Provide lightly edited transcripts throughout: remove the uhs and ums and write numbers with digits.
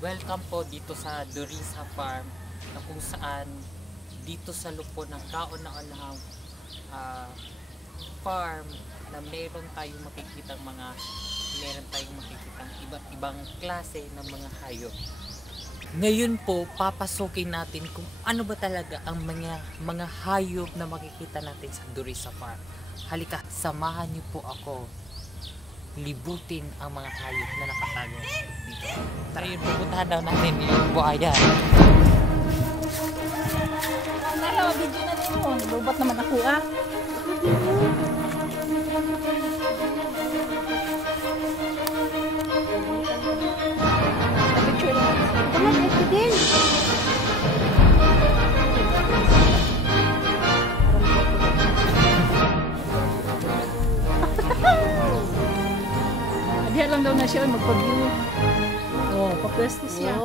Welcome po dito sa Dorisa Farm na kung saan dito sa lupon ng kauna-unahang farm na meron tayong makikitang iba't ibang klase ng mga hayop. Ngayon po, papasukin natin kung ano ba talaga ang mga hayop na makikita natin sa Dorisa Farm. Halika, samahan niyo po ako libutin ang mga hayop na nakatago dito. Tara yun, pupuntahan daw natin yung buhaya. Hello, video na din mo. Lubat naman ako ah. Picture lang. Tama, ito din. Diyan lang daw na siya magpag-view. Oh, papwesto siya.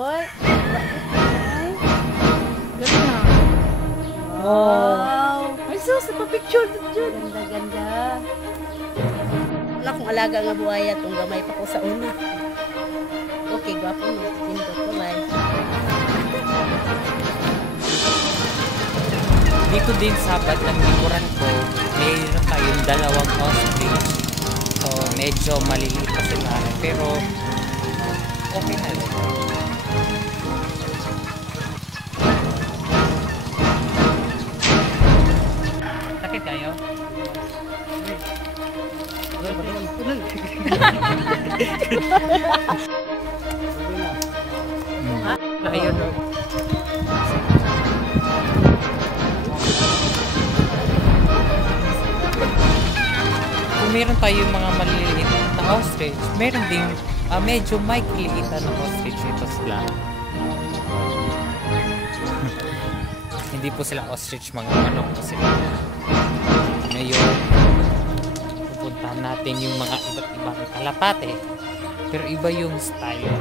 Galing na. Wow! Ay sus, napapicture dyan. Ganda-ganda. Wala kong alaga nga buhaya itong gamay pa ko sa una. Okay, gwapo mo. Pindot ko lang. Dito din sa bad ng likuran ko, mayroon tayong dalawang ostrich. So, medyo maliliit pa sila. Pero, okay na rin. Sakit kayo? Ayun. Kung meron tayong mga maliliit na ostrich, meron ding medyo maliit na ostrich. Ito sila. Hindi po sila ostrich, mga manok po sila. Ngayon, pupuntahan natin yung mga iba't ibang kalapate. Pero iba yung style.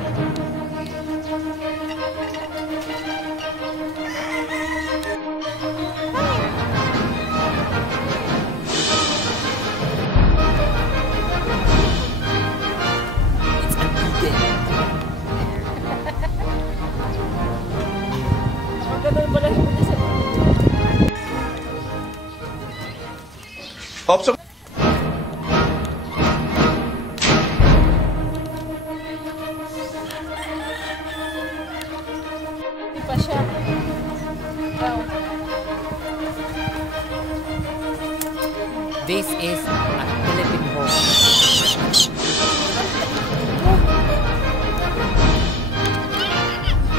Pops, Hindi pa siya. Wow. This is a Philippine horse.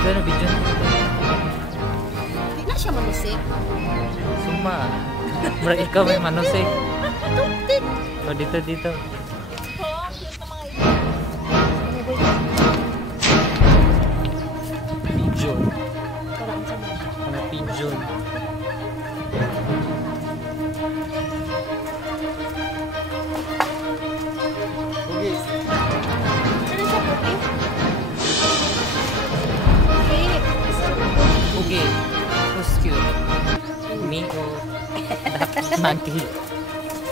Pero video Hindi na siya manisip. Suma. Mura ikaw may manusik. Tuktik. O dito. Oh, cute na mga ito. Pigeon. Parang sa mga. Mga pigeon. Ano siya, Pupi? Okay. Who's cute? Me or that monkey?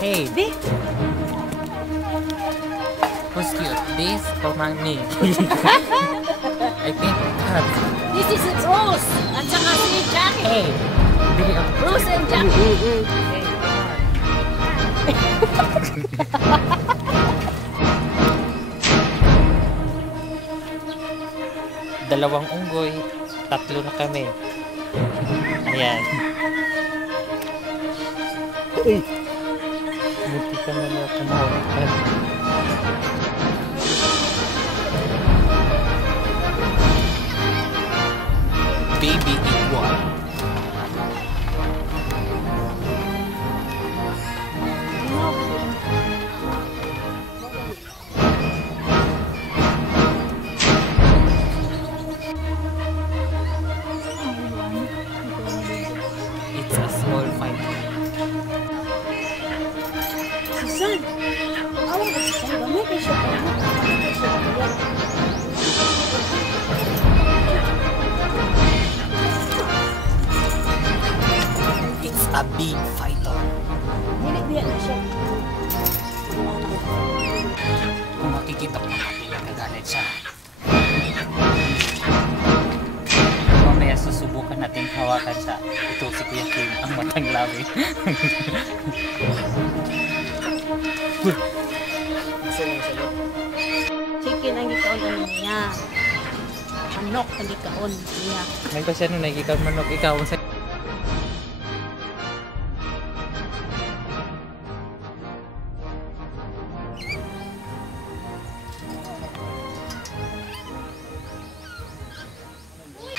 Hey. Who's cute? This or me? I think cat. This is Rose! At saka si Jackie! Hey. Rose and Jackie! Dalawang unggoy, tatlo na kami. Ayan. Buti ka na niya kumawag. Baby igual. It's a small fight. Susan! Awang ba siya? Gamay kayo siya. It's a big fighter. Nilibya na siya. Kung makikita mo natin, nagagalit siya. hawakan siya. Ito si Kuya Kim, ang matang labi. Chicken ang gikaon ano niya. Manok ang gikaon niya. May pa siya nung nagikaw manok, ikaw sa...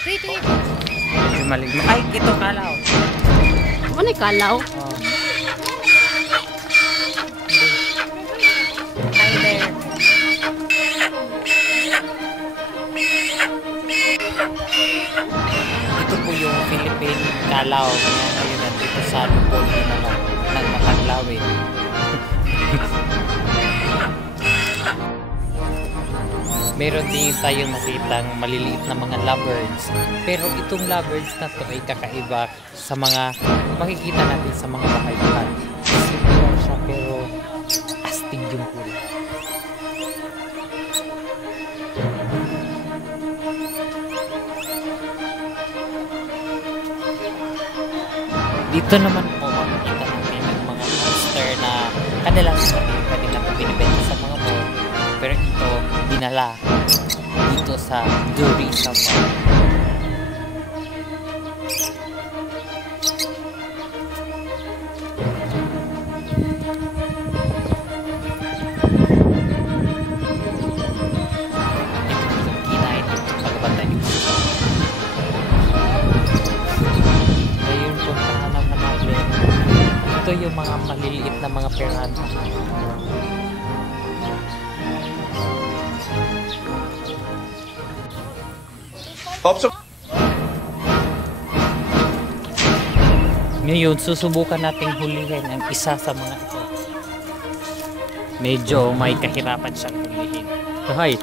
Pretty. Maligno. Ay, ito kalaw. Ano yung kalaw? Oh. Hi there. Ito po yung Philippine kalaw. Ngayon nandito sa lupon ng Matanglawin. Meron din tayong nakitang maliliit na mga lovebirds. Pero itong lovebirds na to ay kakaiba sa mga makikita natin sa mga bahay-bahay. Simple lang siya pero astig yung kulay. Dito naman po makikita natin yung mga monster na kanilang binibenta sa mga mall. Pero ito, dinala dito sa Duri sa Park. Ito yung kinain ng pagbantay dito. Ngayon, puntahan naman natin. Ito yung mga maliliit na mga piranha. Ngayon, susubukan nating hulihin ang isa sa mga ito. Medyo may kahirapan siyang hulihin. So, hi!